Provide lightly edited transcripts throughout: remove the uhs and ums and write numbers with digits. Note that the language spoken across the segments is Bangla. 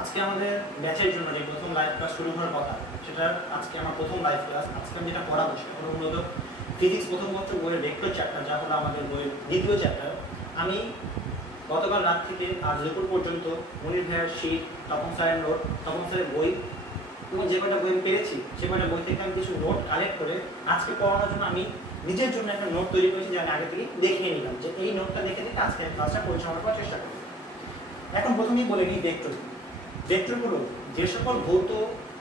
আজকে আমাদের ব্যাচের জন্য যে প্রথম লাইভ ক্লাস শুরু হওয়ার কথা, সেটা আজকে আমার প্রথম লাইভ ক্লাস। আজকে আমি যেটা পড়াবো সেটা হলো মূলত ফিজিক্স প্রথম বছর বইয়ের ভেক্টর চ্যাপ্টার, যা হলো আমাদের বইয়ের দ্বিতীয় চ্যাপ্টার। আমি গতকাল রাত থেকে আজ দুপুর পর্যন্ত মনির ভাইয়ের শীট, তপন স্যারের নোট, তপন স্যারের বই এবং যে কটা বই পেরেছি সে কটা বই থেকে আমি কিছু নোট কালেক্ট করে আজকে পড়ানোর জন্য আমি নিজের জন্য একটা নোট তৈরি করেছি, যে আমি আগে থেকে দেখিয়ে নিলাম যে এই নোটটা দেখে দেখে আজকে ক্লাসটা পরিচালনা করার চেষ্টা করব। এখন প্রথমেই বলে নিই ভেক্টর। ভেক্টর হলো যে সকল ভৌত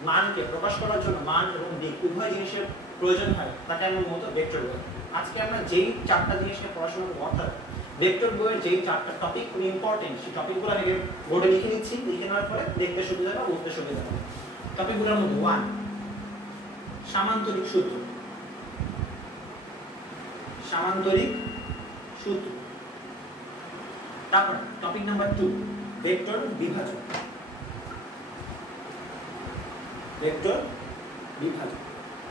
মানকে প্রকাশ করার জন্য মান এবং দিক উভয় জিনিসের প্রয়োজন হয় তাকে আমরা মূলত ভেক্টর বলি। আজকে আমরা যেই চারটা জিনিস নিয়ে পড়াশোনা করবো, অর্থাৎ ভেক্টর বইয়ের যেই চারটা টপিক খুব ইম্পর্টেন্ট, সেই টপিকগুলো আমি বোর্ডে লিখে নিচ্ছি। লিখে নেওয়ার পরে দেখতে সুবিধা হবে, বুঝতে সুবিধা হবে। টপিকগুলোর মধ্যে 1 সামান্তরিক সূত্র। সামান্তরিক সূত্র। তারপর টপিক নাম্বার 2 ভেক্টর বিভাজন। ভেক্টর বিভাজন।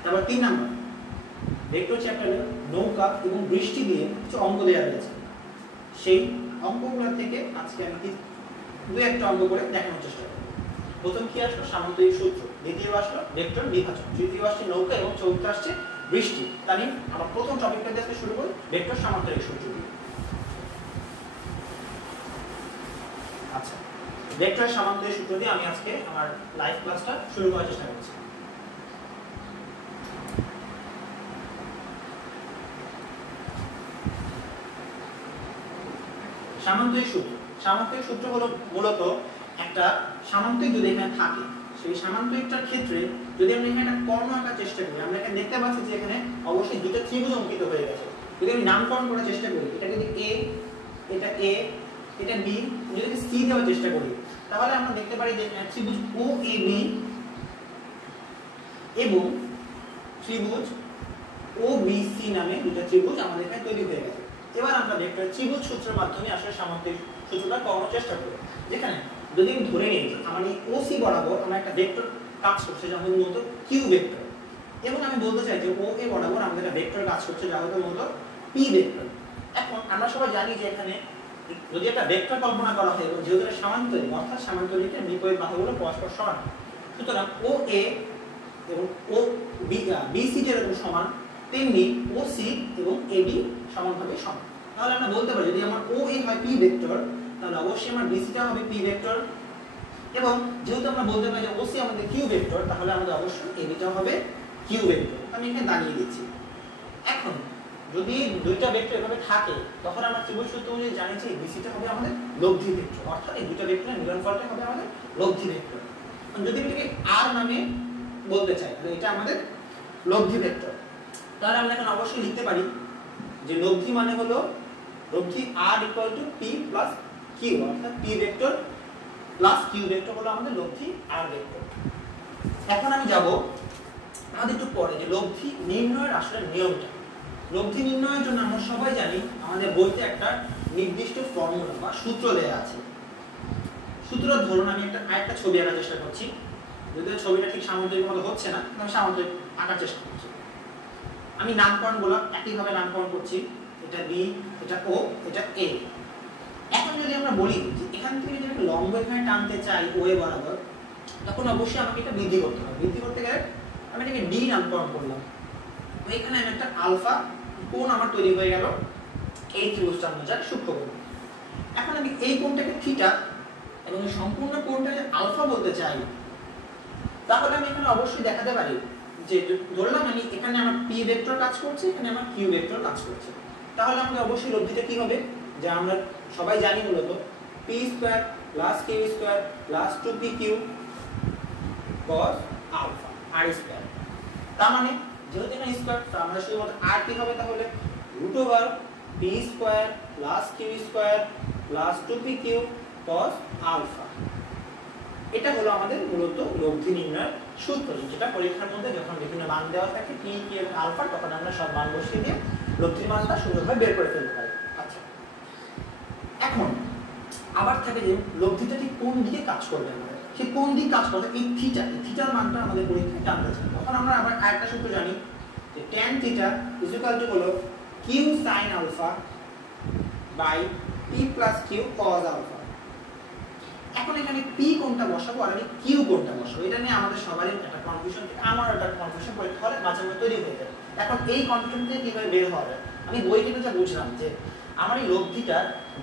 তারপর 3 নাম্বার ভেক্টর চ্যাপ্টারে নৌকা এবং বৃষ্টি দিয়ে কিছু অঙ্ক দেওয়া হয়েছে, সেই অঙ্কগুলো থেকে আজকে আমি দু একটা অঙ্ক করে দেখানোর চেষ্টা করব। প্রথম কি আসলো? সামান্তরিক সূত্র। দ্বিতীয় আসলো ভেক্টর বিভাজন। তৃতীয় আসছে নৌকা এবং চতুর্থ আসছে বৃষ্টি। তাহলে আমরা প্রথম টপিকটা দিয়ে শুরু করি ভেক্টর সামান্তরিক সূত্র দিয়ে। আচ্ছা, ভেক্টর সামান্তরিক সূত্র দিয়ে আমি আজকে আমার লাইভ ক্লাসটা শুরু করার চেষ্টা করছি। সামান্তরিক সূত্র। সামান্তরিক সূত্র হলো মূলত একটা সামান্তরিক যদি এখানে থাকে, সেই সামান্তরিকটার ক্ষেত্রে যদি আমরা এখানে একটা কর্ণ আঁকার চেষ্টা করি, আমরা এখানে দেখতে পাচ্ছি যে এখানে অবশ্যই দুটো ত্রিভুজ অঙ্কিত হয়ে গেছে। যদি আমি নামকরণ করার চেষ্টা করি, এটা যদি এ, এটা এ, এটা বি, যদি সি দেওয়ার চেষ্টা করি, তাহলে আমরা দেখতে পারি যে ত্রিভুজ ও এ বি এবং ত্রিভুজ ও বি সি নামে দুটো ত্রিভুজ আমাদের এখানে তৈরি হয়ে গেছে। এবার আমরা ভেক্টর ত্রিভুজ সূত্রের মাধ্যমে আসলে সামান্তরিক সূত্রটা করানোর চেষ্টা করব। যেখানে যদি আমি ধরে নিই যে আমার এই ওসি বরাবর আমার একটা ভেক্টর কাজ করছে, যা হলো মূলত কিউ ভেক্টর, এবং আমি বলতে চাই যে ও এ বরাবর আমাদের একটা ভেক্টর কাজ করছে, যা হলো মূলত পি ভেক্টর। এখন আমরা সবাই জানি যে এখানে যদি একটা ভেক্টর কল্পনা করা হয় এবং যেহেতু এটা সামান্তরিক, অর্থাৎ সামান্তরিকের বিপরীত বাহুগুলো পরস্পর সমান, সুতরাং ও এ এবং ও বি সি যেরকম সমান, তেমনি ও সি এবং এ বি সমানভাবে সমান। তাহলে আমরা বলতে পারি যদি আমার ও এ হয় পি ভেক্টর, তাহলে অবশ্যই আমার বি সিটা হবে পি ভেক্টর, এবং যেহেতু আমরা বলতে পারি যে ও সি আমাদের কিউ ভেক্টর, তাহলে আমাদের অবশ্যই এ বিটাও হবে কিউ ভেক্টর। আমি এখানে দাঁড়িয়ে দিচ্ছি। এখন যদি দুইটা ভেক্টর এভাবে থাকে, তখন আমরা ত্রিভুজ সূত্র অনুযায়ী জানি যে বি সিটা হবে আমাদের লব্ধি ভেক্টর, অর্থাৎ এই দুইটা ভেক্টরের মিলনফলটা হবে আমাদের লব্ধি ভেক্টর। যদি এটাকে আর নামে বলতে চাই, তাহলে এটা আমাদের লব্ধি ভেক্টর। তাহলে আমরা এখন অবশ্যই লিখতে পারি যে লব্ধি মানে হলো লব্ধি r equal to p plus q, অর্থাৎ p vector plus q vector হলো আমাদের লব্ধি r ভেক্টর। এখন আমি যাব আমাদের একটু পরে যে লব্ধি নির্ণয়ের আসলে নিয়মটা। লব্ধি নির্ণয়ের জন্য আমরা সবাই জানি আমাদের বইতে একটা নির্দিষ্ট ফর্মুলা বা সূত্র দেয়া আছে। সূত্রের ধরুন আমি আরেকটা ছবি আঁকার চেষ্টা করছি, যদিও ছবিটা ঠিক সামান্তরিক মতো হচ্ছে না, আমি সামান্তরিক আঁকার চেষ্টা করছি। আমি নামকরণ বললাম, একইভাবে নামকরণ করছি, এটা বি, এটা ও, এটা এ। এখন যদি আমরা বলি যে এখান থেকে যদি একটা লম্ব এখানে টানতে চাই ও এ বরাবর, তখন অবশ্যই আমাকে এটা বৃদ্ধি করতে হবে। বৃদ্ধি করতে গেলে আমি এটাকে ডি নামকরণ করলাম, তো এখানে আমি একটা আলফা কোণ আমার তৈরি হয়ে গেল এই ত্রিভুজটার মধ্যে সূক্ষ্মকোণ। এখন আমি এই কোণটাকে থিটা এবং এই সম্পূর্ণ কোণটাকে আলফা বলতে চাই, তাহলে আমি এখানে অবশ্যই দেখাতে পারি যে ধরলাম আমি এখানে আমার পি ভেক্টর কাজ করছে, এখানে আমার কিউ ভেক্টর কাজ করছে, তাহলে আমাদের অবশ্যই লব্ধিটা কি হবে, যে আমরা সবাই জানি মূলত P square plus Q square plus 2pq cos alpha R square. তার মানে যেহেতু এখানে স্কয়ার, তার মানে শুধুমাত্র আর কি হবে, তাহলে root over P square plus Q square plus 2pq cos alpha. এটা হলো আমাদের মূলত লব্ধি নির্ণয়ের সূত্র, যেটা পরীক্ষার মধ্যে যখন বিভিন্ন মান দেওয়া থাকে পি, কিউ এবং আলফা, তখন আমরা সব মান বসিয়ে দিয়ে লব্ধির মানটা সুন্দরভাবে বের করে ফেলতে পারি। আচ্ছা, এখন আবার থাকে যে লব্ধিটা ঠিক কোন দিকে কাজ করবে, আমাদের সে কোন দিকে কাজ করবে, এই থিটা, এই থিটার মানটা আমাদের পরীক্ষায় টানতে চাই। তখন আমরা আবার আরেকটা সূত্র জানি যে tan theta is equal to হলো q sin alpha by p plus q cos alpha. এখন এখানে পি কোনটা বসাবো আর আমি কিউ কোনটা বসাবো, এটা নিয়ে আমাদের সবারই একটা কনফিউশন, আমার একটা কনফিউশন পরীক্ষা হলে মাঝে মধ্যে তৈরি হয়ে যায়। এখন এই কনফিউশন থেকে কিভাবে বের হওয়া যায়, আমি বই থেকে যা বুঝলাম যে আমার এই লব্ধিটা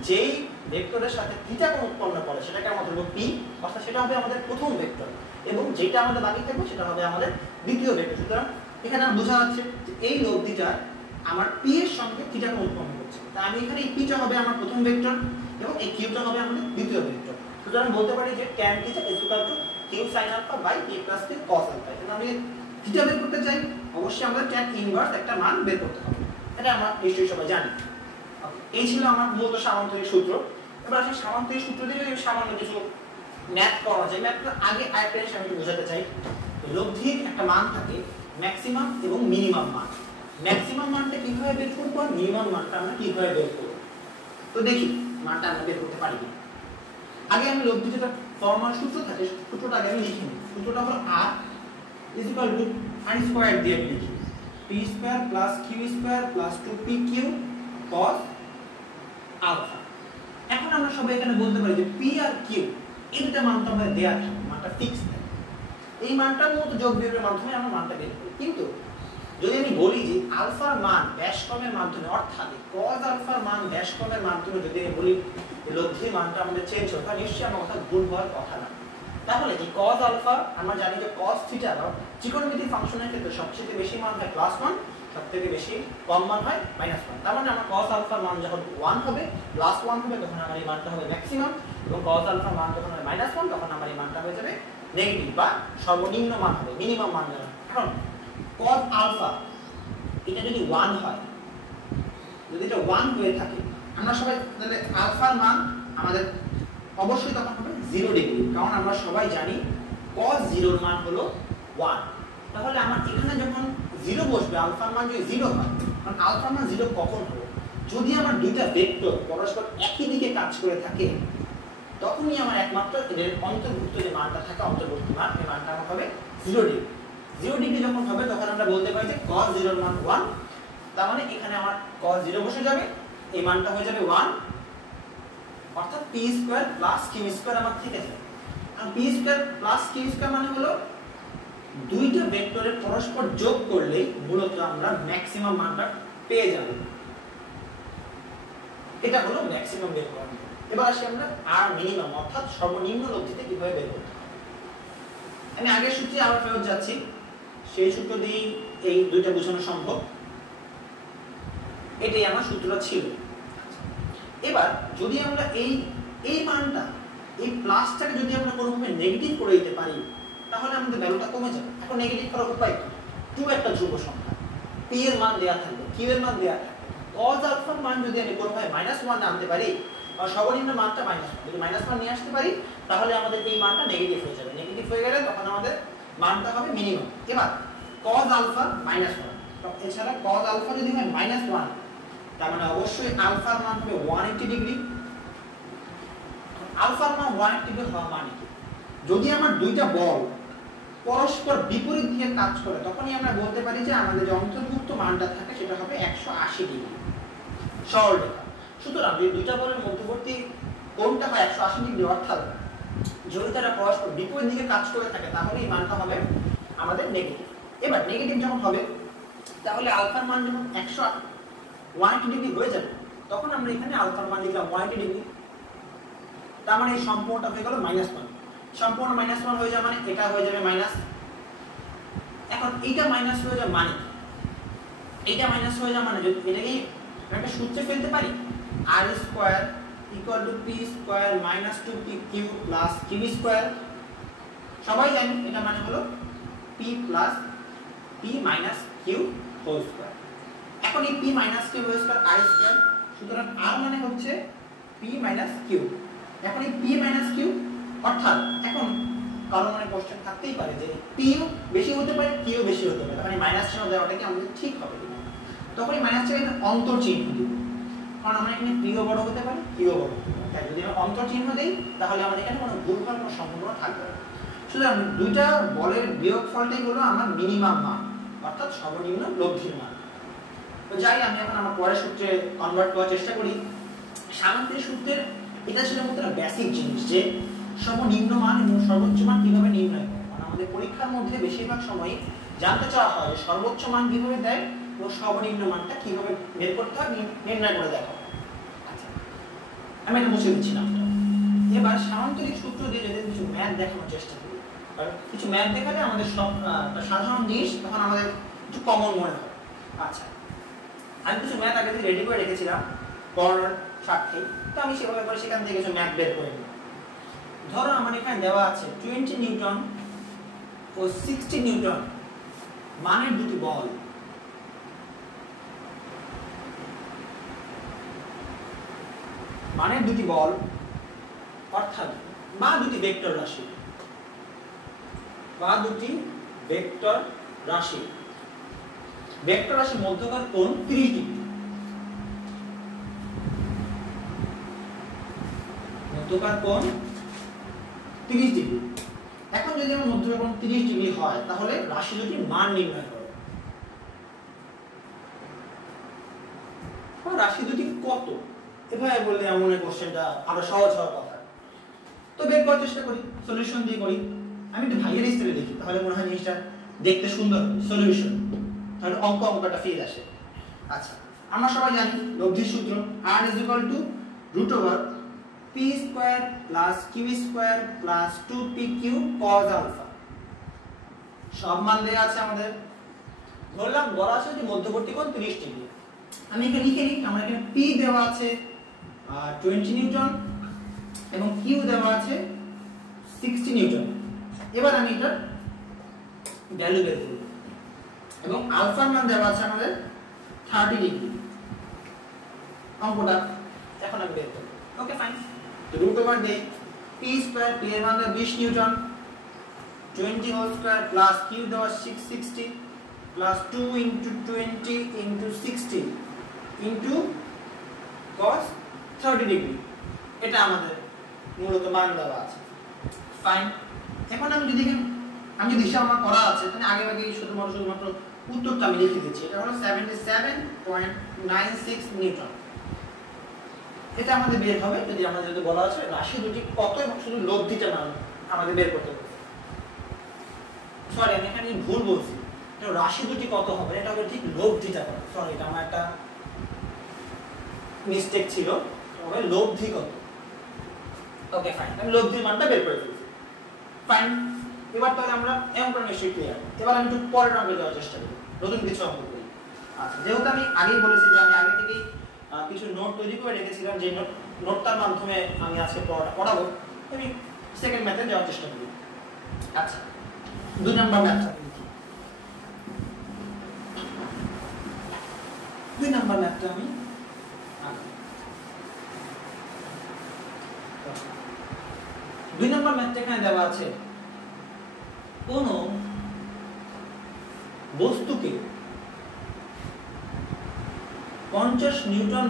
যেই ভেক্টরের সাথে থিটা কোণ উৎপন্ন করে সেটাকে আমরা ধরবো পি, অর্থাৎ সেটা হবে আমাদের প্রথম ভেক্টর, এবং যেটা আমাদের বাকি থাকবে সেটা হবে আমাদের দ্বিতীয় ভেক্টর। সুতরাং এখানে আমার বোঝা যাচ্ছে যে এই লব্ধিটা আমার পি এর সঙ্গে থিটা কোণ উৎপন্ন করছে, তাই আমি এখানে এই পিটা হবে আমার প্রথম ভেক্টর এবং এই কিউটা হবে আমাদের দ্বিতীয় ভেক্টর। সুতরাং বলতে পারি যে tan theta is equal to q sin alpha by a plus b cos alpha. এখন আমি থিটা বের করতে চাই, অবশ্যই আমাদের tan ইনভার্স একটা মান বের করতে হবে, এটা আমরা নিশ্চয়ই সবাই জানি। এই ছিল আমার মূলত সামান্তরিক সূত্র। এবার আসলে সামান্তরিক সূত্র দিয়ে যদি সামান্য কিছু ম্যাথ করা যায়, ম্যাথটা আগে আরেকটা জিনিস আমি একটু বোঝাতে চাই। লব্ধির একটা মান থাকে ম্যাক্সিমাম এবং মিনিমাম মান। ম্যাক্সিমাম মানটা কিভাবে বের করবো আর মিনিমাম মানটা আমরা কিভাবে বের করবো, তো দেখি মানটা আমরা বের করতে পারি কিনা। আগে আমি লব্ধি যেটা ফর্মাল সূত্র থাকে সূত্রটা আগে আমি লিখে নিই। সূত্রটা হলো r is equal to r square দিয়ে লিখি p square plus q square plus 2pq cos alpha. এখন আমরা সবাই এখানে বলতে পারি যে p আর q এই দুটো মান তো আমাদের দেয়া থাকে, মানটা ফিক্স থাকে, এই মানটার মতো যোগ বিয়োগের মাধ্যমে আমরা মানটা বের করি। কিন্তু যদি আমি বলি যে আলফার মান ব্যাসকমের মাধ্যমে, অর্থাৎ cos আলফার মান ব্যাসকমের মাধ্যমে যদি আমি বলি লব্ধির মানটা আমাদের চেঞ্জ হয়, তাহলে নিশ্চয়ই আমার কথা ভুল হওয়ার কথা না। তাহলে এই cos আলফা আমরা জানি যে cos থিটা বা ত্রিকোণমিতিক ফাংশনের ক্ষেত্রে সবচেয়ে বেশি মান হয় +1, সবথেকে বেশি কম মান হয় -1। তার মানে আমার cos আলফার মান যখন 1 হবে +1 হবে তখন আমার এই মানটা হবে ম্যাক্সিমাম, এবং cos আলফার মান যখন হবে -1 তখন আমার এই মানটা হয়ে যাবে নেগেটিভ বা সর্বনিম্ন মান হবে, মিনিমাম মান যাবে। এখন cos আলফা এটা যদি 1 হয়, যদি এটা 1 হয়ে থাকে, আমরা সবাই তাহলে আলফার মান আমাদের অবশ্যই তখন হবে 0 ডিগ্রি, কারণ আমরা সবাই জানি cos 0 এর মান হলো 1। তাহলে আমার এখানে যখন 0 বসবে, আলফার মান যদি 0 হয়, কারণ আলফার মান 0 কখন হবে, যদি আমার দুইটা ভেক্টর পরস্পর একই দিকে কাজ করে থাকে, তখনই আমার একমাত্র এদের অন্তর্ভুক্ত যে মানটা থাকে অন্তর্ভুক্ত মান, এই মানটা আমার হবে 0 ডিগ্রি। 0 ডিগ্রি যখন হবে তখন আমরা বলতে পারি যে cos 0 এর মান 1, তার মানে এখানে আমার cos 0 বসে যাবে, এই মানটা হয়ে যাবে 1, অর্থাৎ p square plus q square আমার থেকে যাবে। আর p square plus q square মানে হলো দুইটা ভেক্টরের পরস্পর যোগ করলেই মূলত আমরা ম্যাক্সিমাম মানটা পেয়ে যাব, এটা হলো ম্যাক্সিমাম বের করা। এবার আসি আমরা আর মিনিমাম অর্থাৎ সর্বনিম্ন লব্ধিতে কিভাবে বের করব। আমি আগের সূত্রে আবার ফেরত যাচ্ছি, সেই সূত্র দিয়ে এই দুইটা বোঝানো সম্ভব, এটাই আমার সূত্রটা ছিল। এবার যদি আমরা এই মানটা, এই প্লাসটাকে যদি আমরা কোনোভাবে নেগেটিভ করে দিতে পারি, তাহলে আমাদের ভ্যালুটা কমে যাবে। এখন নেগেটিভ করার উপায় কি? 2 একটা ধ্রুব সংখ্যা, p এর মান দেয়া থাকবে, q এর মান দেয়া থাকবে, cos আলফার মান যদি আমি কোনোভাবে -1 আনতে পারি, আর সর্বনিম্ন মানটা -1, যদি -1 নিয়ে আসতে পারি, তাহলে আমাদের এই মানটা নেগেটিভ হয়ে যাবে। নেগেটিভ হয়ে গেলে তখন আমাদের মানটা হবে মিনিমাম। এবার cos আলফা -1, তো এছাড়া cos আলফা যদি হয় -1, তার মানে অবশ্যই আলফার মান হবে 180 ডিগ্রি। আলফার মান 180 ডিগ্রি হওয়া মানে কি? যদি আমার দুইটা বল পরস্পর বিপরীত দিকে কাজ করে, তখনই আমরা বলতে পারি যে আমাদের যে অন্তর্ভুক্ত মানটা থাকে সেটা হবে 180 ডিগ্রি সরল রেখা। সুতরাং যদি দুইটা বলের মধ্যবর্তী কোণটা হয় 180 ডিগ্রি, অর্থাৎ যদি তারা পরস্পর বিপরীত দিকে কাজ করে থাকে, তাহলে এই মানটা হবে আমাদের নেগেটিভ। এবার নেগেটিভ যখন হবে, তাহলে আলফার মান যখন 180 ডিগ্রি হয়ে যাবে, তখন আমরা এখানে আলফার মান লিখলাম 180 ডিগ্রি, তার মানে এই সম্পূর্ণটা হয়ে গেল -1। সম্পূর্ণ -1 হয়ে যাবে মানে এটা হয়ে যাবে মাইনাস। এখন এইটা মাইনাস হয়ে যাবে মানে, এইটা মাইনাস হয়ে যাবে মানে এটাকে একটা সূত্রে ফেলতে পারি, r square equal to p square minus 2pq plus q square. সবাই জানি এটা মানে হলো p plus p minus q whole square. এখন এই p minus q whole square r square, সুতরাং r মানে হচ্ছে p মাইনাস q। এখন এই p মাইনাস q, অর্থাৎ এখন কারো মনে কোশ্চেন থাকতেই পারে যে p বেশি হতে পারে q বেশি হতে পারে, মানে মাইনাস চিহ্ন দেওয়াটা কি আমাদের ঠিক হবে কিনা। তখন এই মাইনাস চিহ্ন অন্তর চিহ্ন দিব, কারণ আমরা এখানে p ও বড় হতে পারে q ও বড় হতে পারে, তাই যদি আমরা অন্তর চিহ্ন দেই তাহলে আমাদের এখানে কোনো ভুল হওয়ার কোনো সম্ভাবনা থাকবে না। সুতরাং দুইটা বলের বিয়োগফলটাই হলো আমার মিনিমাম মান, অর্থাৎ সর্বনিম্ন লব্ধির মান। তো যাই আমি এখন আমার পরের সূত্রে কনভার্ট করার চেষ্টা করি। সামান্তরিক সূত্রের এটা ছিল মতো বেসিক জিনিস, যে সর্বনিম্ন মান এবং সর্বোচ্চ মান কিভাবে নির্ণয় করব। মানে আমাদের পরীক্ষার মধ্যে বেশিরভাগ সময়ই জানতে চাওয়া হয় যে সর্বোচ্চ মান কিভাবে দেয় এবং সর্বনিম্ন মানটা কিভাবে বের করতে হয় নির্ণয় করে দেখো। আচ্ছা, আমি এটা মুছে দিচ্ছি নামটা। এবার সামান্তরিক সূত্র দিয়ে যদি কিছু ম্যাথ দেখানোর চেষ্টা করি, কারণ কিছু ম্যাথ দেখালে আমাদের সব সাধারণ জিনিস তখন আমাদের একটু কমন মনে হয়। আচ্ছা, আমি কিছু ম্যাথ আগে থেকে রেডি করে রেখেছিলাম পড়ার স্বার্থে, তো আমি সেভাবে করে সেখান থেকে কিছু ম্যাথ বের করে নিই। ধরো আমার এখানে দেওয়া আছে 20 নিউটন ও 60 নিউটন মানের দুটি বল। মানের দুটি বল অর্থাৎ বা দুটি ভেক্টর রাশি, ভেক্টর রাশির মধ্যকার কোণ 30 ডিগ্রি। মধ্যকার কোণ 30 ডিগ্রি। এখন যদি আমার মধ্যকার কোণ 30 ডিগ্রি হয় তাহলে রাশি দুটির মান নির্ণয় করো। রাশি দুটি কত? এভাবে বললে আমার মনে কোশ্চেনটা আরো সহজ হওয়ার কথা। তো বের করার চেষ্টা করি, সলিউশন দিয়ে করি। আমি একটু ভাইয়ের স্টাইলে দেখি, তাহলে মনে হয় জিনিসটা দেখতে সুন্দর। সলিউশন তাহলে অঙ্কটা ফিল আসে। আচ্ছা, আমরা সবাই জানি লব্ধির সূত্র r √p² + q² + 2pq cos alpha. সব মান দেয়া আছে আমাদের। ধরলাম বলা আছে যে মধ্যবর্তী কোণ 30 ডিগ্রি। আমি এখানে লিখে নিই। আমার এখানে p দেওয়া আছে 20 নিউটন এবং q দেওয়া আছে 60 নিউটন। এবার আমি এটা ভ্যালু বের করব এবং আলফার মান দেওয়া আছে আমাদের 30 ডিগ্রি। অঙ্কটা এখন আমি বের করব। Okay fine. তো √ওভার দেই p² p এর মান 20 newton, 20 whole square plus q দেওয়া 660 প্লাস 2 * 20 * 60 ইনটু cos 30 ডিগ্রি। এটা আমাদের মূলত মান দেওয়া আছে। ফাইন। এখন আমি যদি হিসাব আমার করা আছে তাহলে আগেভাগে শুধুমাত্র উত্তরটা আমি লিখে দিচ্ছি। এটা হলো 77.96 নিউটন। এটা আমাদের বের হবে যদি আমাদের যদি বলা আছে রাশি দুটি কত এবং শুধু লব্ধিটা মান আমাদের বের করতে হবে। সরি, আমি এখানে ভুল বলছি। এটা রাশি দুটি কত হবে, এটা হবে ঠিক লব্ধিটা কত। সরি, এটা আমার একটা মিস্টেক ছিল। তবে লব্ধি কত। ওকে ফাইন, আমি লব্ধির মানটা বের করে ফেলছি। ফাইন। এবার তাহলে আমরা অঙ্কটা নিশ্চয়ই ক্লিয়ার। এবার আমি একটু পরের অঙ্কে যাওয়ার চেষ্টা করি, নতুন কিছু অঙ্ক করি। আচ্ছা, যেহেতু আমি আগেই বলেছি যে আমি আগে থেকেই কিছু নোট তৈরি করে রেখেছিলাম, যে নোটটার মাধ্যমে আমি আজকে পড়াবো। আমি সেকেন্ড ম্যাথে যাওয়ার চেষ্টা করি। আচ্ছা, 2 নম্বর ম্যাথটা লিখি। 2 নম্বর ম্যাথটা আমি 2 নম্বর ম্যাথটা এখানে দেওয়া আছে কোন বস্তুকে 50 নিউটন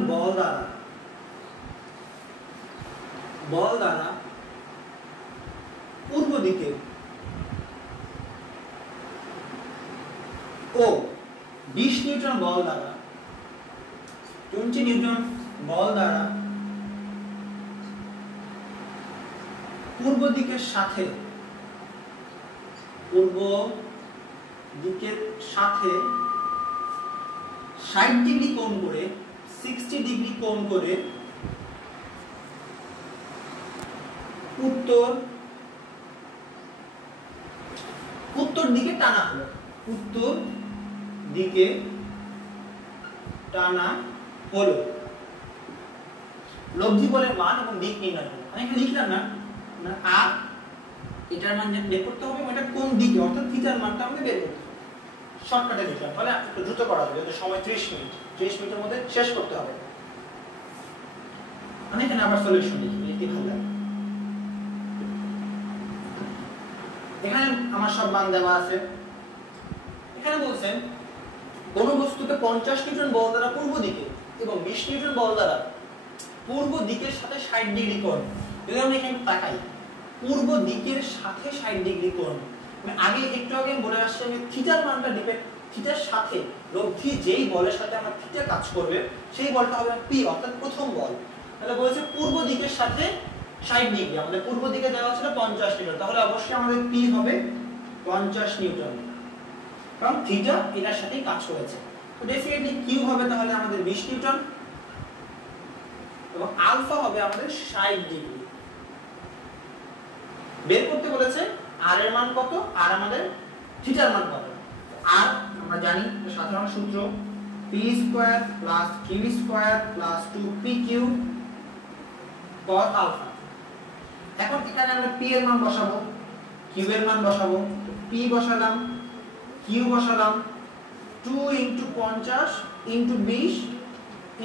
বল দ্বারা পূর্ব দিকে ও 20 নিউটন বল দ্বারা 20 নিউটন বল দ্বারা পূর্ব দিকের সাথে 60 ডিগ্রি কোণ করে 60 ডিগ্রি কোণ করে উত্তর দিকে টানা হলো। উত্তর দিকে টানা হলো। লব্ধি বলের মান এবং দিক নির্ণয় করো। আমি এখানে লিখলাম না আর এটার মান বের করতে হবে, এটা কোন দিকে অর্থাৎ থিটার মানটা আমাদের বের করতে হবে। শর্টকাটে লিখলাম, তাহলে একটু দ্রুত করা হবে, যেহেতু সময় 30 মিনিট। 30 মিনিটের মধ্যে শেষ করতে হবে। আমি এখানে আবার সলিউশন লিখি, এটি ভালো লাগে। এখানে আমার সব মান দেওয়া আছে। এখানে বলছেন কোন বস্তুকে 50 নিউটন বল দ্বারা পূর্ব দিকে এবং 20 নিউটন বল দ্বারা পূর্ব দিকের সাথে 60 ডিগ্রি কোণ। যদি আমরা এখানে তাকাই, পূর্ব দিকের সাথে 60 ডিগ্রি কোণ, আমি একটু আগে বলে আসছি আমি থিটার মানটা থিটার সাথে লব্ধি যেই বলের সাথে আমার থিটা কাজ করবে সেই বলটা হবে পি, অর্থাৎ প্রথম বল। তাহলে বলেছে পূর্ব দিকের সাথে 60 ডিগ্রি, আমাদের পূর্ব দিকে দেওয়া ছিল 50 নিউটন, তাহলে অবশ্যই আমাদের P হবে 50 নিউটন, কারণ থিটা এটার সাথেই কাজ করেছে। তো ডেফিনেটলি Q হবে তাহলে আমাদের 20 নিউটন এবং আলফা হবে আমাদের 60 ডিগ্রি। বের করতে বলেছে আর এর মান কত, আর আমাদের থিটার মান কত। আর আমরা জানি সাধারণ সূত্র p square plus q square plus 2pq cos alpha. এখন এখানে আমরা p এর মান বসাবো, q এর মান বসাবো, p বসালাম, q বসালাম, 2 * 50 * 20 *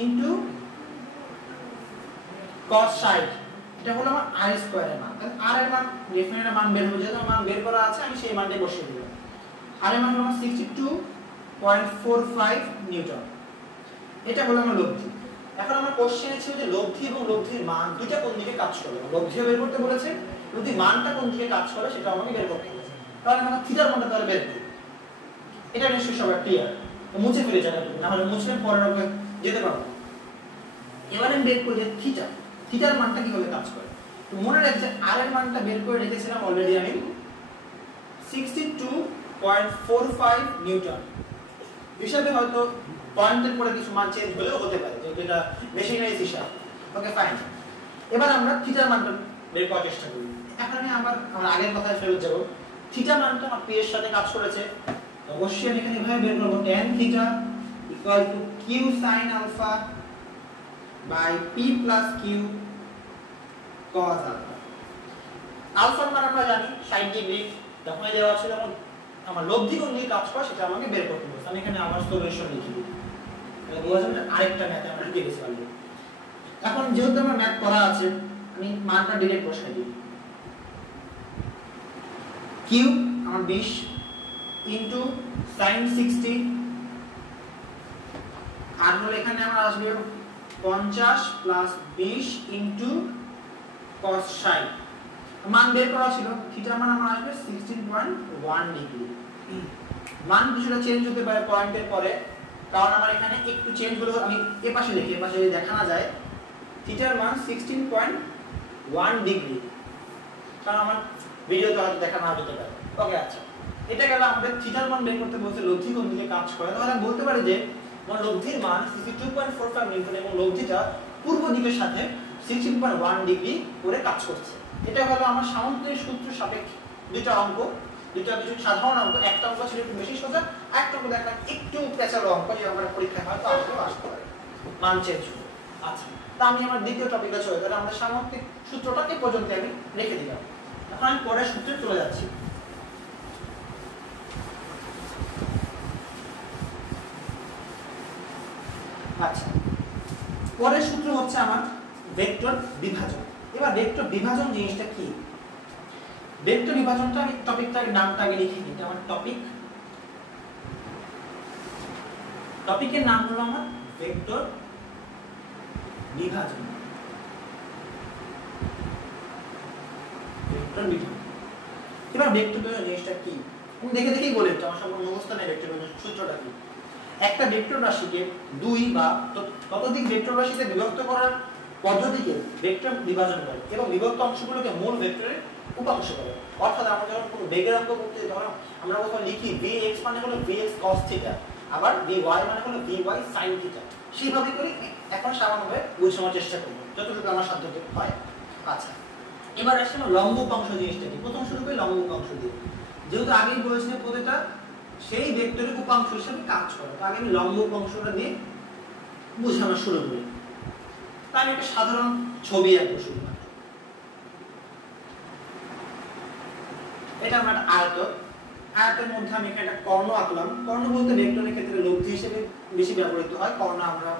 cos 60, এটা হলো আমার r স্কয়ার এর মান। তাহলে r এর মান ডেফিনিট মান বের হবে, যেহেতু মান বের করা আছে আমি সেই মানটাই বসিয়ে দিলাম। r এর মান হলো 62.45 নিউটন। এটা হলো আমার লব্ধি। এখন আমার কোশ্চেনে ছিল যে লব্ধি এবং লব্ধির মান দুটো কোন দিকে কাজ করে, লব্ধিও বের করতে বলেছে, লব্ধির মানটা কোন দিকে কাজ করে সেটা আমাকে বের করতে বলেছে। তাহলে আমরা থিটার মানটা তাহলে বের করি। এটা নিশ্চয়ই সবার ক্লিয়ার। তো মুছে ফেলে জায়গাটুকু, না হলে মুছলে পরের রূপে যেতে পারবো। এবারে আমি বের করি যে থিটার মানটা কিভাবে কাজ করে। তো মনে রাখছে r এর মানটা বের করে রেখেছিলাম অলরেডি আমি 62.45 নিউটন। হিসাবে হয়তো পয়েন্টের পরে কিছু মান চেঞ্জ হলেও হতে পারে, যেহেতু এটা মেশিনারি হিসাব। Okay fine. এবার আমরা থিটার মানটা বের করার চেষ্টা করি। এখন আমি আমার আগের কথায় ফেরত যাব। থিটা মানটা আমার p এর সাথে কাজ করেছে, অবশ্যই আমি এখানে এভাবে বের করব tan theta equal to q sin alpha by p plus q cos alpha. আলফার মান আমরা জানি 60 ডিগ্রি, তখন দেওয়া ছিল আমার লব্ধি কোন দিকে কাজ করে সেটা আমাকে বের করতে হবে। আমি এখানে আবার সলিউশন লিখে দিই, তাহলে বোঝা যাবে আরেকটা ম্যাথ আমরা লিখে গেছি অলরেডি। এখন যেহেতু আমার ম্যাথ করা আছে আমি মানটা ডাইরেক্ট বসাই দিই। q আমার 20 ইনটু sin 60, আর হলো এখানে আমার আসবে 50 প্লাস 20 ইনটু cos 60। মান বের করা ছিল, থিটা মান আমার আসবে 16.1 ডিগ্রি। মান কিছুটা চেঞ্জ হতে পারে পয়েন্টের পরে, কারণ আমার এখানে একটু চেঞ্জ হলো। আমি এই পাশে লিখি, এই পাশে দেখা না যায় থিটার মান 16.1 ডিগ্রি, কারণ আমার ভিডিওতে হয়তো দেখা না যেতে পারে। ওকে আচ্ছা, এটা গেল আমাদের থিটার মান বের করতে বলতে লব্ধি কোন দিকে কাজ করে। তাহলে আমি বলতে পারি যে আমার লব্ধির মান 62.45 নিউটন এবং লব্ধিটা পূর্ব দিকের সাথে 16.1 ডিগ্রি করে কাজ করছে। এটা হলো আমার সামন্তরিক সূত্র সাপেক্ষে দুটো অঙ্ক, দুটো সাধারণ অঙ্ক। একটা অঙ্ক ছিল একটু বেশি সোজা, একটা অঙ্ক দেখলাম একটু পেঁচালো অঙ্ক, যে আমার পরীক্ষায় হয়তো আসতে পারে মান চেঞ্জ হবে। আচ্ছা, তা আমি আমার দ্বিতীয় টপিকে চলে গেলে আমাদের সামন্তরিক সূত্রটাকে পর্যন্ত আমি রেখে দিলাম। এখন আমি পরের সূত্রে চলে যাচ্ছি। আচ্ছা, পরের সূত্র হচ্ছে আমার ভেক্টর বিভাজন। এবার ভেক্টর বিভাজন জিনিসটা কি? ভেক্টর বিভাজনটা আমি টপিকটার নামটা আগে লিখে নিই। আমার টপিকের নাম হলো আমার ভেক্টর বিভাজন। ভেক্টর বিভাজন। এবার ভেক্টর বিভাজন জিনিসটা কি আমি দেখে দেখেই বলে দিচ্ছি, আমার সম্পূর্ণ মুখস্থ নেই ভেক্টর বিভাজন সূত্রটা কি। একটা ভেক্টর রাশিকে দুই বা ততোধিক ভেক্টর রাশিতে বিভক্ত করার পদ্ধতিকে ভেক্টর বিভাজন বলে এবং বিভক্ত অংশগুলোকে মূল ভেক্টরে উপাংশ করে। অর্থাৎ আমরা যখন কোনো বেগের অঙ্ক করতে ধরো আমরা কোথাও লিখি vx মানে হলো vx cos θ, আবার vy মানে হলো vy sin θ, সেইভাবে করে এখন সামান্যভাবে বোঝানোর চেষ্টা করব যতটুকু আমার সাধ্য হয়। আচ্ছা, এবার আসলে আমরা লম্ব উপাংশ জিনিসটা কি। প্রথম শুরু করি লম্ব উপাংশ দিয়ে, যেহেতু আগেই বলেছিলাম প্রতিটা সেই ভেক্টরের উপাংশ হিসেবে কাজ করে। তো আগে আমি লম্ব উপাংশটা দিয়ে বোঝানো শুরু করি। তাই আমি একটা সাধারণ ছবি আঁকবো শুধু। এটা আমরা একটা আয়তের মধ্যে আমি এখানে একটা কর্ণ আঁকলাম। কর্ণ বলতে ভেক্টরের ক্ষেত্রে লব্ধি হিসেবে বেশি ব্যবহৃত হয়। কর্ণ আমরা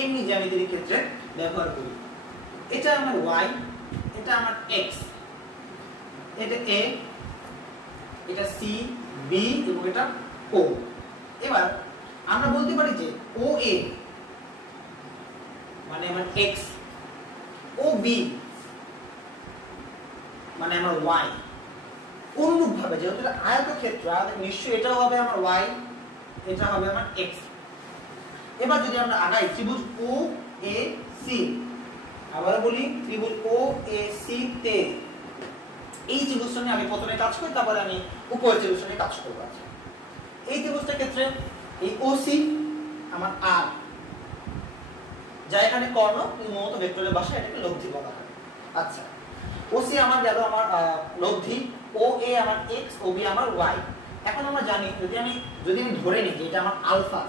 এমনি জ্যামিতির ক্ষেত্রে ব্যবহার করি। এটা আমার y, এটা আমার x, এটা a, এটা c, b এবং এটা o। এবার আমরা বলতে পারি যে OA মানে আমার x, OB মানে আমার y। অনুরূপ ভাবে যেহেতু এটা আয়তক্ষেত্র, নিশ্চয়ই এটাও হবে আমার y, এটা হবে আমার x। এবার যদি আমরা আগাই ত্রিভুজ OAC, আবার বলি ত্রিভুজ ও এ সি তে এই ত্রিভুজটা নিয়ে আমি প্রথমে কাজ করি, তারপরে আমি উপরের ত্রিভুজটা নিয়ে কাজ করব। আচ্ছা, এই ত্রিভুজটার ক্ষেত্রে এই ওসি আমার আর, যা এখানে কর্ণ মূলত ভেক্টরের ভাষায় এটাকে লব্ধি বলা হয়। আচ্ছা, ওসি আমার গেল আমার লব্ধি, ও এ আমার এক্স, ও বি আমার ওয়াই। এখন আমরা জানি যদি আমি ধরে নিই যে এটা আমার আলফা,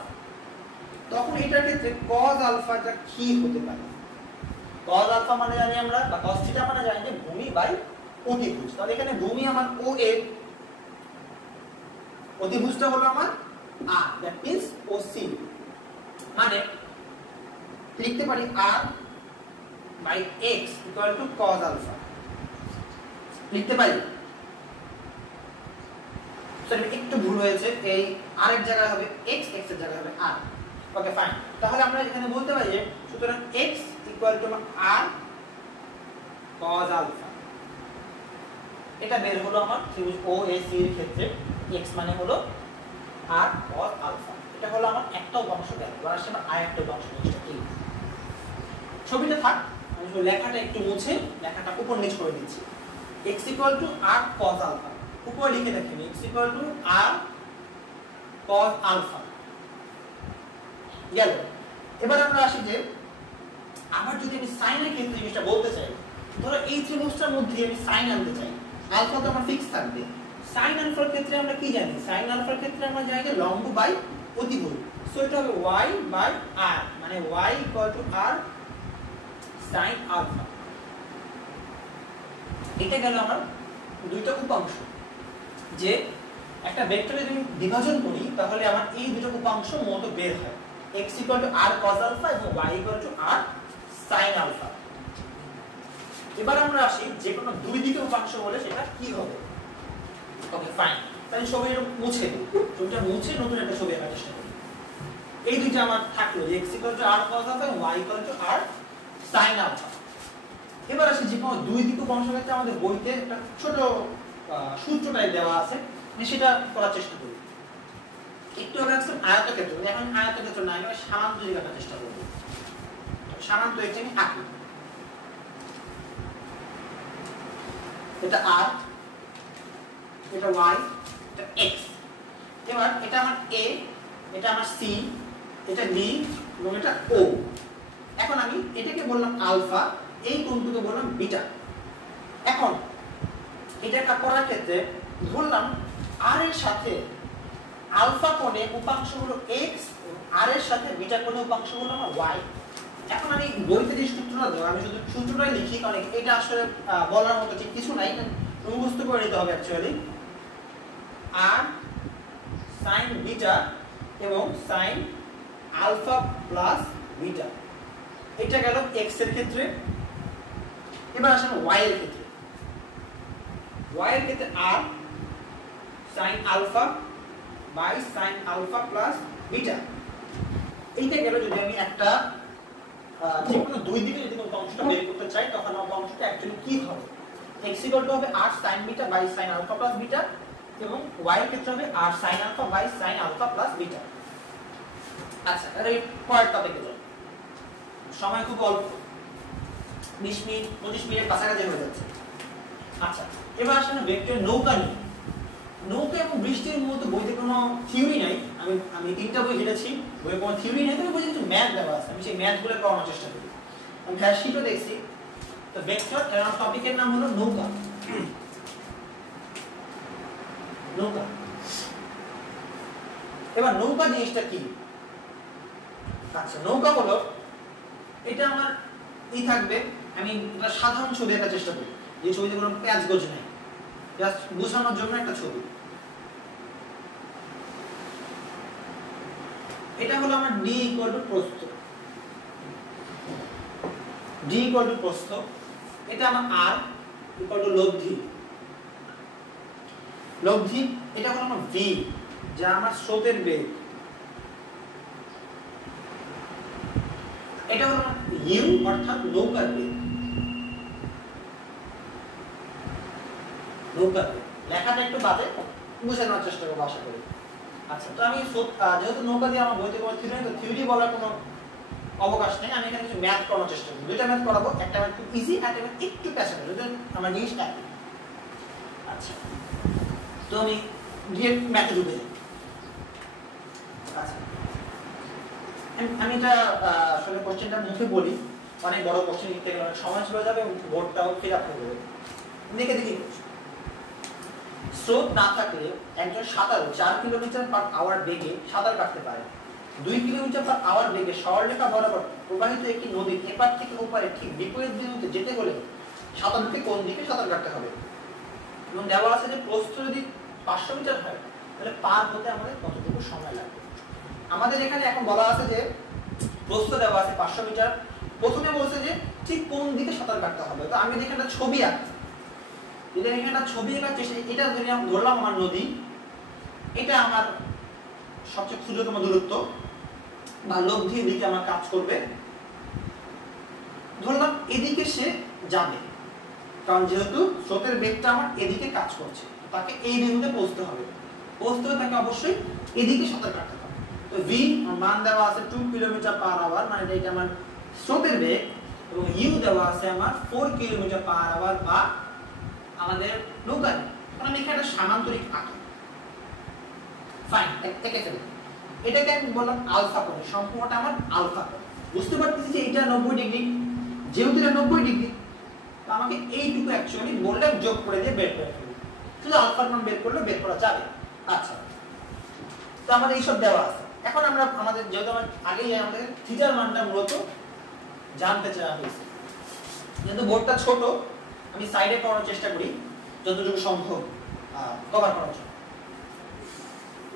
তখন এটার ক্ষেত্রে cos আলফাটা কি হতে পারে? cos আলফা মানে জানি আমরা, বা cos থিটা মানে জানি যে ভূমি বাই অতিভুজ। তাহলে এখানে ভূমি আমার ও এ, অতিভুজটা হলো আমার আর, দ্যাট মিন্স ওসি। মানে লিখতে পারি R by X equal to cos alpha, লিখতে পারি। সরি, একটু ভুল হয়েছে, এই আর এর জায়গায় হবে এক্স, এক্স এর জায়গায় হবে আর। ওকে ফাইন, তাহলে আমরা এখানে বলতে পারি যে সুতরাং x equal to r cos alpha. এটা বের হলো আমার ত্রিভুজ ও এ সি এর ক্ষেত্রে x মানে হলো r cos আলফা। এটা হলো আমার একটা উপাংশ বের হলো। আর আসলে আমরা আরেকটা উপাংশ নিচ্ছি কি, ছবিটা থাক, আমি শুধু লেখাটা একটু মুছে লেখাটা উপর নিচ করে দিচ্ছি। x equal to r cos alpha, উপরে লিখে রাখি x equal to r cos alpha গেল। এবার আমরা আসি যে আবার যদি আমি সাইনের ক্ষেত্রে জিনিসটা বলতে চাই, ধরো এই ত্রিভুজটার মধ্যে আমি সাইন আনতে চাই, আলফা তো আমার ফিক্স থাকবে। সাইন আলফার ক্ষেত্রে আমরা কি জানি? সাইন আলফার ক্ষেত্রে আমরা জানি যে লম্ব বাই অতিভুজ। সো এটা হবে y বাই r, মানে y equal to r sine alpha. এটা গেল আমার দুইটা উপাংশ। যে একটা ভেক্টরে যদি বিভাজন করি তাহলে আমার এই দুটো উপাংশ মূলত বের হয়, x equal to r cos alpha এবং y equal to r sin alpha। এবার আমরা আসি যে কোনো দুই দিকে উপাংশ হলে সেটা কি হবে। ওকে ফাইন, তাহলে ছবিটা মুছে দিই, ছবিটা মুছে নতুন একটা ছবি আঁকার চেষ্টা করি। এই দুইটা আমার থাকলো যে x equal to r cos alpha এবং y equal to r sin alpha। এবার আসি যে কোনো দুই দিকে উপাংশ ক্ষেত্রে আমাদের বইতে একটা ছোট সূত্রটাই দেওয়া আছে, আমি সেটা করার চেষ্টা করি। একটু আগে আসলাম আয়তক্ষেত্র, এখন আয়তক্ষেত্র না, আমি সামান্ত দিকে আঁকার চেষ্টা করব। সামান্ত একটি আমি আঁকি, এটা r, এটা y, এটা x। এবার এটা আমার a, এটা আমার c, এটা b এবং এটা o। এখন আমি এটাকে বললাম আলফা, এই কোণটাকে বললাম বিটা। এখন এটা করার ক্ষেত্রে ধরলাম r এর সাথে আলফা কোণে উপাংশ হলো x, আর এর সাথে বিটা কোণে উপাংশ হলো আমার y। এখন আমি বইতে যে সূত্রটা দেওয়া, আমি শুধু সূত্রটাই লিখি, কারণ এটা আসলে বলার মতো ঠিক কিছু নাই, মুখস্থ করে নিতে হবে অ্যাকচুয়ালি। r sin বিটা এবং sin আলফা প্লাস বিটা, এটা গেল x এর ক্ষেত্রে। এবার আসেন y এর ক্ষেত্রে। y এর ক্ষেত্রে r sin alpha by sin alpha plus beta. এইটা গেল যদি আমি একটা যে কোনো দুই দিকে যদি কোনো অংশটা বের করতে চাই, তখন আমার অংশটা অ্যাকচুয়ালি কি হবে? x ইকুয়াল টু হবে r sin beta by sin alpha plus beta, এবং y এর ক্ষেত্রে হবে r sin alpha by sin alpha plus beta. আচ্ছা, এর পরের টপিকে যাই। সময় খুব অল্প, 20 মিনিট 25 মিনিট কাছাকাছি হয়ে যাচ্ছে। আচ্ছা, এবার আসলে ভেক্টর নৌকা নিয়ে। নৌকা এবং বৃষ্টির মতো বইতে কোনো থিওরি নাই। আমি তিনটা বই ঘেটেছি, বইয়ে কোনো থিওরি নেই, তবে বইতে কিছু ম্যাথ দেওয়া আছে, আমি সেই ম্যাথগুলো করানোর চেষ্টা করি। আমি ফ্ল্যাশ শিটও দেখছি। তো ভেক্টর এর টপিকের নাম হলো নৌকা। নৌকা, এবার নৌকা জিনিসটা কি? আচ্ছা, নৌকা হলো, এটা আমার থাকবে, আমি একটা সাধারণ ছবি আঁকার চেষ্টা করি, যে ছবিতে কোনো প্যাচ গোছ নাই, জাস্ট বোঝানোর জন্য একটা ছবি। এটা হলো আমার d ইকুয়াল টু প্রস্থ, d ইকুয়াল টু প্রস্থ। এটা আমার r ইকুয়াল টু লব্ধি, লব্ধি। এটা হলো আমার v, যা আমার স্রোতের বেগ। এটা হলো u অর্থাৎ নৌকার বেগ, নৌকার বেগ। লেখাটা একটু বাদে বুঝে নেওয়ার চেষ্টা করবো আশা করি। আচ্ছা, তো আমি যেহেতু নৌকা দিয়ে আমার বইতে কোনো থিওরি নেই, তো থিওরি বলার কোনো অবকাশ নেই, আমি এখানে কিছু ম্যাথ করার চেষ্টা করব। দুইটা ম্যাথ করাবো, একটা ম্যাথ খুব ইজি আর একটা ম্যাথ একটু প্যাশনেট, যদি আমার জিনিসটা আচ্ছা। তো আমি ডিরেক্ট ম্যাথে ঢুকে যাই। আচ্ছা, আমি এটা আসলে কোশ্চেনটা মুখে বলি, অনেক বড় কোশ্চেন লিখতে গেলে অনেক সময় চলে যাবে এবং বোর্ডটাও ফিল আপ হয়ে যাবে। দেখে দেখি, স্রোত না থাকলে একজন সাঁতারু 4 কিলোমিটার পার আওয়ার বেগে সাঁতার কাটতে পারে। 2 কিলোমিটার পার আওয়ার বেগে সরলরেখা বরাবর প্রবাহিত একটি নদীর এপার থেকে ওপারে ঠিক বিপরীত বিন্দুতে যেতে হলে সাঁতারুকে কোন দিকে সাঁতার কাটতে হবে? এবং দেওয়া আছে যে প্রস্থ যদি 500 মিটার হয় তাহলে পার হতে আমাদের কতটুকু সময় লাগবে। আমাদের এখানে এখন বলা আছে যে প্রস্থ দেওয়া আছে 500 মিটার, প্রথমে বলছে যে ঠিক কোন দিকে সাঁতার কাটতে হবে। তো আমি যদি একটা ছবি আঁকি, যদি আমি একটা ছবি আঁকার চেষ্টা, এটা যদি আমি ধরলাম আমার নদী, এটা আমার সবচেয়ে ক্ষুদ্রতম দূরত্ব বা লব্ধি দিকে আমার কাজ করবে। ধরলাম এদিকে সে যাবে, কারণ যেহেতু স্রোতের বেগটা আমার এদিকে কাজ করছে, তাকে এই বিন্দুতে পৌঁছতে হবে। পৌঁছতে হলে তাকে অবশ্যই এদিকে সাঁতার কাটতে হবে। তো v মান দেওয়া আছে 2 কিলোমিটার পার আওয়ার, মানে এটা আমার স্রোতের বেগ, এবং u দেওয়া আছে আমার 4 কিলোমিটার পার আওয়ার বা আমাদের নৌকার। কারণ আমি এখানে একটা সামান্তরিক আঁকি। ফাইন, একে ফেলে এটাকে আমি বললাম আলফা কোণ, সম্পূর্ণটা আমার আলফা কোণ। বুঝতে পারতেছি যে এটা 90 ডিগ্রি, যেহেতু এটা 90 ডিগ্রি, তো আমাকে এইটুকু অ্যাকচুয়ালি বললে যোগ করে দিয়ে বের করে ফেলবো। শুধু আলফার মান বের করলে বের করা যাবে। আচ্ছা, তো আমাদের এইসব দেওয়া আছে। এখন আমরা আমাদের যেহেতু আমার আগেই আমাদের থিটার মানটা মূলত জানতে চাওয়া হয়েছে, যেহেতু বোর্ডটা ছোট আমি সাইডে করার চেষ্টা করি যতটুকু সম্ভব কভার করার জন্য।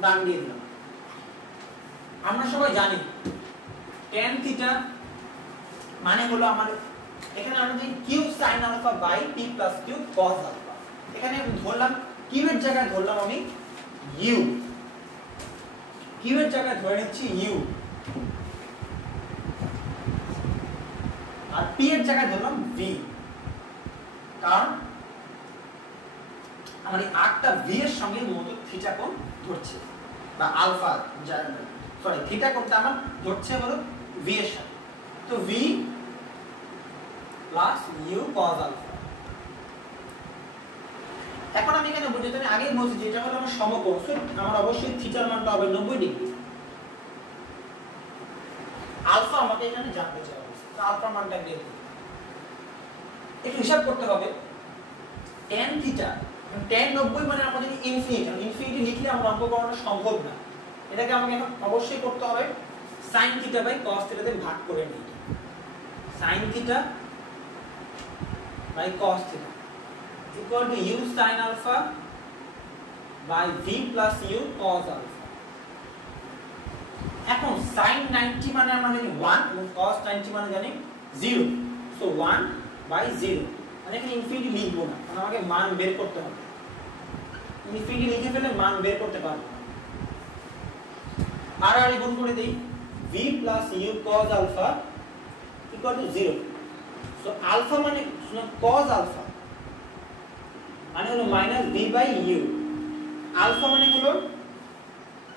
দাগ দিয়ে দিলাম। আমরা সবাই জানি tan থিটা মানে হলো আমার, এখানে আমরা জানি q sin alpha by p plus q cos alpha. এখানে আমি ধরলাম q এর জায়গায় ধরলাম আমি u, q এর জায়গায় ধরে নিচ্ছি u, আর p এর জায়গায় ধরলাম v। কারণ আমার এই আর্কটা v এর সঙ্গে মতো থিটা কোণ ধরছে, বা আলফা সরি থিটা কোণটা আমার ধরছে হলো v এর সাথে। তো v plus u cos alpha. এখন আমি এখানে বুঝতে, আমি আগেই বলছি যে এটা হলো আমার সমকোণ, আমার অবশ্যই থিটার মানটা হবে 90 ডিগ্রি। আলফা আমাকে এখানে জানতে চাওয়া হয়েছে, তো আলফা মানটা বের করি। একটু হিসাব করতে হবে। tan থিটা, tan 90 মানে আমাদের ইনফিনিটি, ইনফিনিটি লিখলে আমার অঙ্ক করানো সম্ভব না। এটাকে আমাকে এখন অবশ্যই করতে হবে sin theta by cos theta তে ভাগ করে নিই। sin theta by cos theta equal to u sin alpha by v plus u cos alpha। এখন sin 90 মানে আমরা জানি 1 এবং cos 90 মানে জানি 0, সো 1 by 0। মানে এখানে ইনফিনিটি লিখবো না, কারণ আমাকে মান বের করতে হবে। ইনফিনিটি লিখে ফেলে মান বের করতে পারবো না। আর গুণ করে দেই, v plus u cos alpha equal to 0। So alpha মানে cos alpha মানে হলো minus v by u। Alpha মানে হলো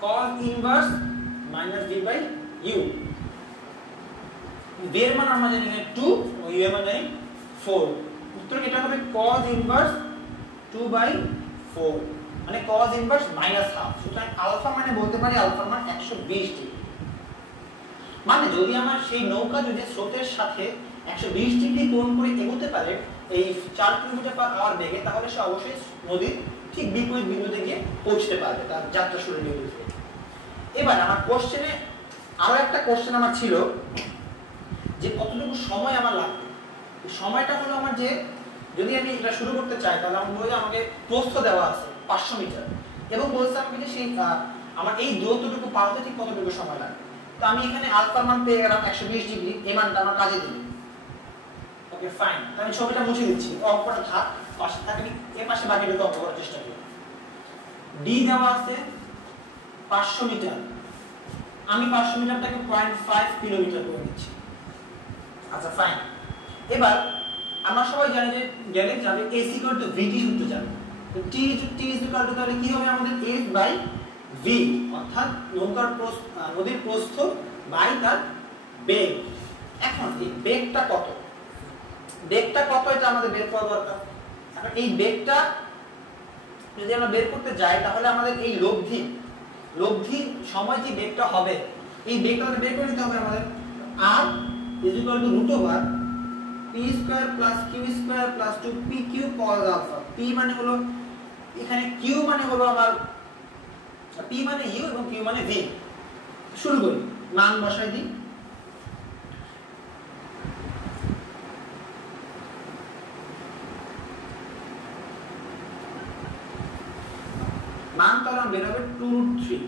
cos inverse minus v by u। v এর মান আমরা জানি 2 ও u এর মান জানি 4। উত্তর এটা হবে cos ইনভার্স 2 বাই 4, মানে cos ইনভার্স মাইনাস হাফ। সুতরাং আলফা মানে বলতে পারি আলফার মান 120 ডিগ্রি। মানে যদি আমার সেই নৌকা যদি স্রোতের সাথে 120 ডিগ্রি কোণ করে এগোতে পারে এই 4 কিলোমিটার পার আওয়ার বেগে, তাহলে সে অবশ্যই নদীর ঠিক বিপরীত বিন্দুতে গিয়ে পৌঁছতে পারবে তার যাত্রা শুরু নিয়ে। এবার আমার কোশ্চেনে আরো একটা কোশ্চেন আমার ছিল যে কতটুকু সময় আমার লাগবে। এই সময়টা হলো আমার যে যদি আমি এটা শুরু করতে চাই তাহলে আমি বলি আমাকে প্রস্থ দেওয়া আছে 500 মিটার এবং বলছে আমাকে যে সেই আমার এই দূরত্বটুকু পার হতে ঠিক কতটুকু সময় লাগবে। তো আমি এখানে আলফার মান পেয়ে গেলাম 120 ডিগ্রি, এই মানটা আমার কাজে দিবে। ওকে ফাইন, আমি ছবিটা মুছে দিচ্ছি, অঙ্কটা থাক পাশে থাকে, এর পাশে বাকিটুকু অঙ্ক করার চেষ্টা করি। ডি দেওয়া আছে 500 মিটার, আমি 500 মিটারটাকে 0.5 কিলোমিটার করে দিচ্ছি। আচ্ছা ফাইন, এবার আমরা সবাই জানি যে গেলে যাবে s ইকুয়াল টু vt সূত্র জানি। তো t ইকুয়াল টু তাহলে কি হবে আমাদের s বাই v, অর্থাৎ নৌকার নদীর প্রস্থ বাই তার বেগ। এখন এই বেগটা কত এটা আমাদের বের করা দরকার। এখন এই বেগটা যদি আমরা বের করতে যাই তাহলে আমাদের এই লব্ধি সময় যে বেগটা হবে এই বেগটা আমাদের বের করে নিতে হবে আমাদের। r = p² + q² + 2pq cos α। p মানে হলো এখানে q মানে হলো আমার p মানে u এবং q মানে v। শুরু করি, মান বসাই দিই। মান তাহলে বের হবে 2√3।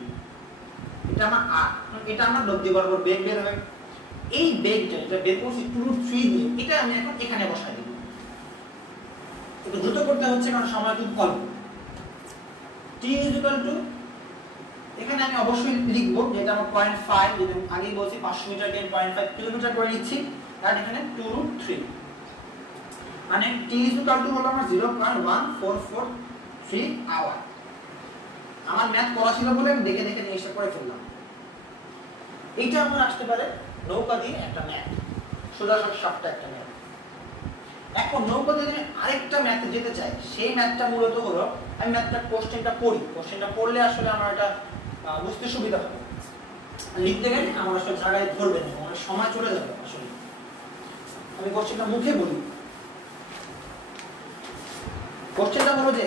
এটা আমার r, এটা আমার লব্ধি বরাবর বেগ বের হবে। এই বেগটা যেটা বের করছি 2√3 দিয়ে, এটা আমি এখন এখানে বসাই দেব। একটু দ্রুত করতে হচ্ছে কারণ সময় খুব অল্প। t = এখানে আমি অবশ্যই লিখব যেটা আমার 0.5, যেটা আগেই বলছি 500 মিটার কে 0.5 কিলোমিটার করে নিচ্ছি, কারণ এখানে 2√3 মানে t = হলো আমার 0.1443 আওয়ার। আমার ম্যাথ করা ছিল বলে আমি দেখে দেখে জিনিসটা করে ফেললাম। এইটা আমার আসতে পারে নৌকা দিয়ে একটা ম্যাথ, সোজা সাপটা একটা ম্যাথ। এখন নৌকা দিয়ে আরেকটা ম্যাথে যেতে চাই, সেই ম্যাথটা মূলত হলো আমি ম্যাথটা কোশ্চেনটা পড়লে আসলে আমার এটা বুঝতে সুবিধা হবে। লিখতে গেলে আমার আসলে জায়গায় ধরবে না, আমার সময় চলে যাবে। আসলে আমি কোশ্চেনটা মুখে বলি। কোশ্চেনটা হলো যে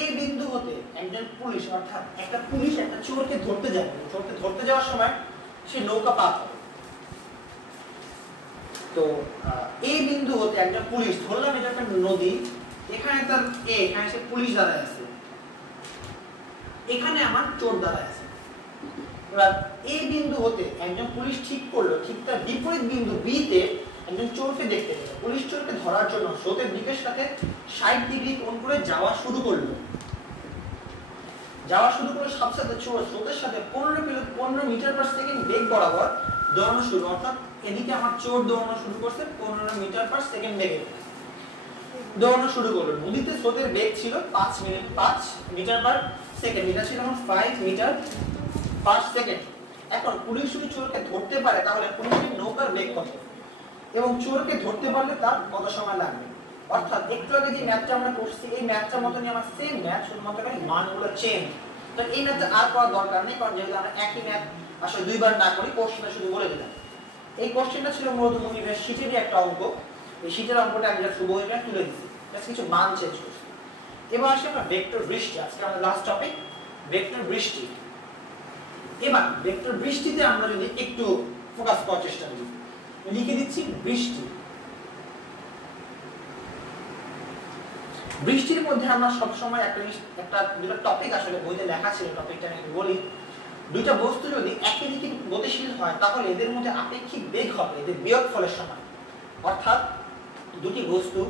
এ বিন্দু হতে একজন পুলিশ, অর্থাৎ একটা পুলিশ একটা চোরকে ধরতে যাবে, চোরকে ধরতে যাওয়ার সময় সে নৌকা পার হবে। তো এই বিন্দু হতে একজন পুলিশ, ধরলাম এটা একটা নদী, এখানে তার এখানে সে পুলিশ দাঁড়ায় আছে, এখানে আমার চোর দাঁড়ায় আছে। এবার এই বিন্দু হতে একজন পুলিশ ঠিক করলো ঠিক তার বিপরীত বিন্দু বি তে একজন চোরকে দেখতে পেল। পুলিশ চোরকে ধরার জন্য স্রোতের দিকের সাথে 60 ডিগ্রি কোণ করে যাওয়া শুরু করলো। সাথে সাথে চোর স্রোতের সাথে 15 মিটার/সেকেন্ড বেগ বরাবর দৌড়ানো শুরু, অর্থাৎ এদিকে আমার চোর দৌড়ানো শুরু করছে 15 মিটার/সেকেন্ড বেগে দৌড়ানো শুরু করলো। নদীতে স্রোতের বেগ ছিল 5 মিটার/সেকেন্ড, এটা ছিল আমার 5 মিটার/সেকেন্ড। এখন পুলিশ যদি চোরকে ধরতে পারে তাহলে পুলিশের নৌকার বেগ কত এবং চোরকে ধরতে পারলে তার কত সময় লাগবে। অর্থাৎ একটু আগে যে ম্যাথটা আমরা করছি এই ম্যাথটার মতনই আমার সেম ম্যাথ, শুধুমাত্র মানগুলো চেঞ্জ। তো এই ম্যাথটা আর করার দরকার নেই, কারণ যেহেতু আমরা একই ম্যাথ আসলে দুইবার না করি, কোশ্চেনটা শুধু বলে দিলাম। এই কোশ্চেনটা ছিল মূলত মুনিবের শীটেরই একটা অঙ্ক। এই শীটের অঙ্কটা আমি শুভ এটা তুলে দিচ্ছি, জাস্ট কিছু মান চেঞ্জ করছি। এবার আসি আমরা ভেক্টর বৃষ্টি, আজকে আমাদের লাস্ট টপিক ভেক্টর বৃষ্টি। এবার ভেক্টর বৃষ্টিতে আমরা যদি একটু ফোকাস করার চেষ্টা করি, লিখে দিচ্ছি বৃষ্টি। বৃষ্টির মধ্যে আমরা সবসময় একটা দুটো টপিক আসলে বইতে লেখা ছিল, টপিকটা আমি বলি। দুইটা বস্তু যদি একই দিকে গতিশীল হয় তাহলে এদের মধ্যে আপেক্ষিক বেগ হবে এদের বিয়োগফলের সমান। অর্থাৎ দুটি বস্তু